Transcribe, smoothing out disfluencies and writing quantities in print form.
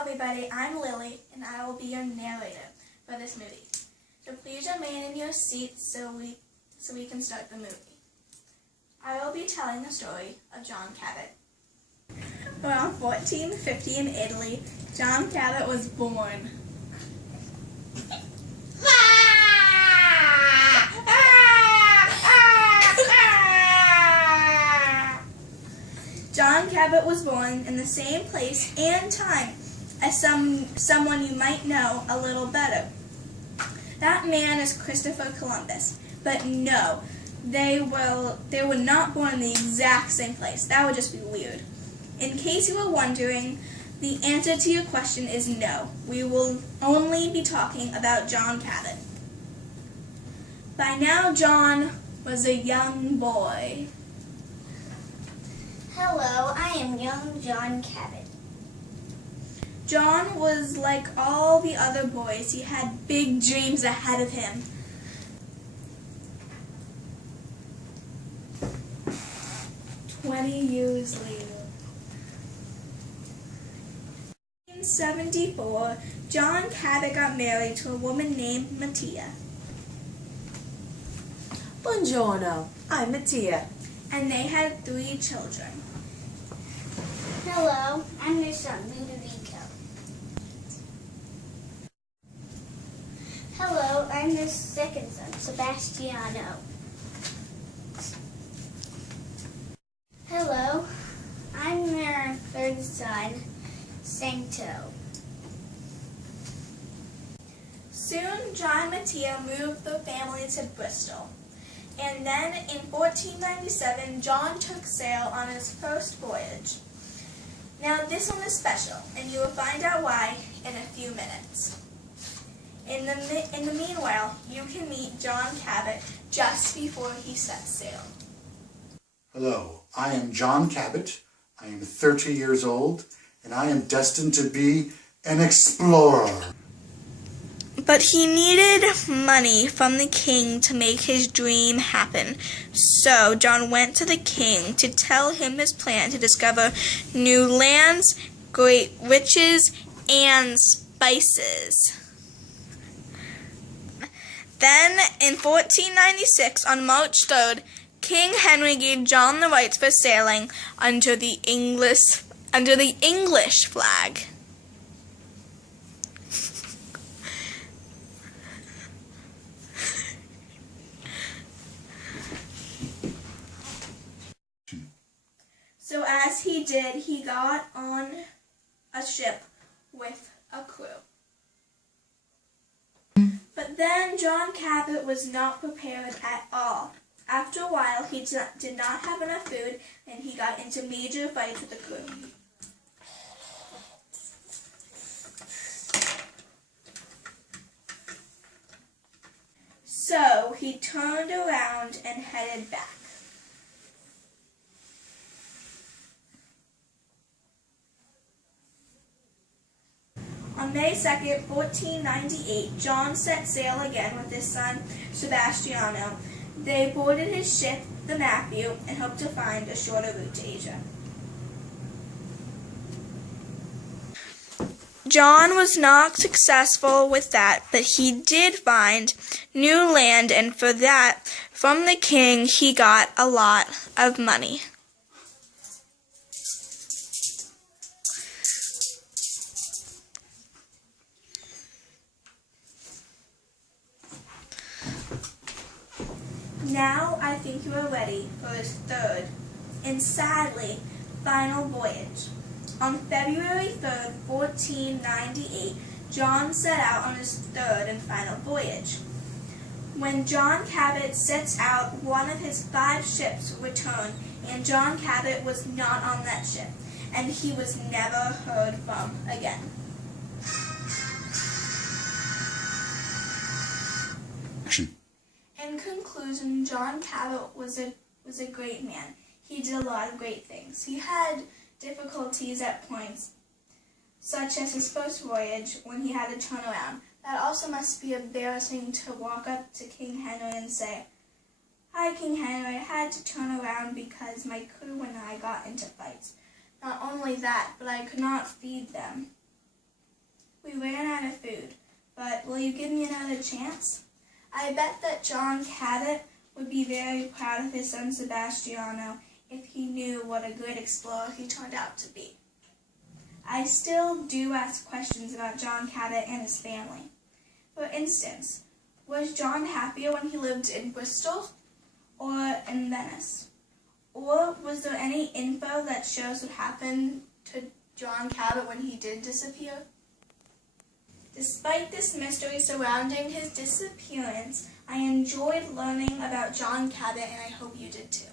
everybody, I'm Lily, and I will be your narrator for this movie. So please remain in your seats so we can start the movie. I will be telling the story of John Cabot. Around 1450 in Italy, John Cabot was born. John Cabot was born in the same place and time as someone you might know a little better. That man is Christopher Columbus. But no, they were not born in the exact same place. That would just be weird. In case you were wondering, the answer to your question is no. We will only be talking about John Cabot. By now, John was a young boy. Hello, I am young John Cabot. John was like all the other boys. He had big dreams ahead of him. Years later. In 1874, John Cabot got married to a woman named Mattia. Buongiorno, I'm Mattia. And they had 3 children. Hello, I'm their son, Ludovico. Hello, I'm their second son, Sebastiano. Hello, I'm their third son, Santo. Soon, John Mattia moved the family to Bristol. And then, in 1497, John took sail on his first voyage. Now, this one is special, and you will find out why in a few minutes. In the meanwhile, you can meet John Cabot just before he sets sail. Hello, I am John Cabot. I am 30 years old, and I am destined to be an explorer. But he needed money from the king to make his dream happen. So John went to the king to tell him his plan to discover new lands, great riches, and spices. Then, in 1496, on March 3rd, King Henry gave John the rights for sailing under the English flag. So as he did, he got on a ship with a crew. But then John Cabot was not prepared at all. After a while, he did not have enough food, and he got into major fights with the crew. So he turned around and headed back. On May 2nd, 1498, John set sail again with his son, Sebastiano. They boarded his ship, the Matthew, and hoped to find a shorter route to Asia. John was not successful with that, but he did find new land, and for that, from the king, he got a lot of money. Now I think you are ready for his third and sadly final voyage. On February 3rd, 1498, John set out on his third and final voyage. When John Cabot sets out, one of his 5 ships returned, and John Cabot was not on that ship, and he was never heard from again. In conclusion, John Cabot was a great man. He did a lot of great things. He had difficulties at points, such as his first voyage when he had to turn around. That also must be embarrassing to walk up to King Henry and say, "Hi, King Henry, I had to turn around because my crew and I got into fights. Not only that, but I could not feed them." We ran out of food, but will you give me another chance? I bet that John Cabot would be very proud of his son Sebastiano if he knew what a great explorer he turned out to be. I still do ask questions about John Cabot and his family. For instance, was John happier when he lived in Bristol or in Venice? Or was there any info that shows what happened to John Cabot when he did disappear? Despite this mystery surrounding his disappearance, I enjoyed learning about John Cabot, and I hope you did too.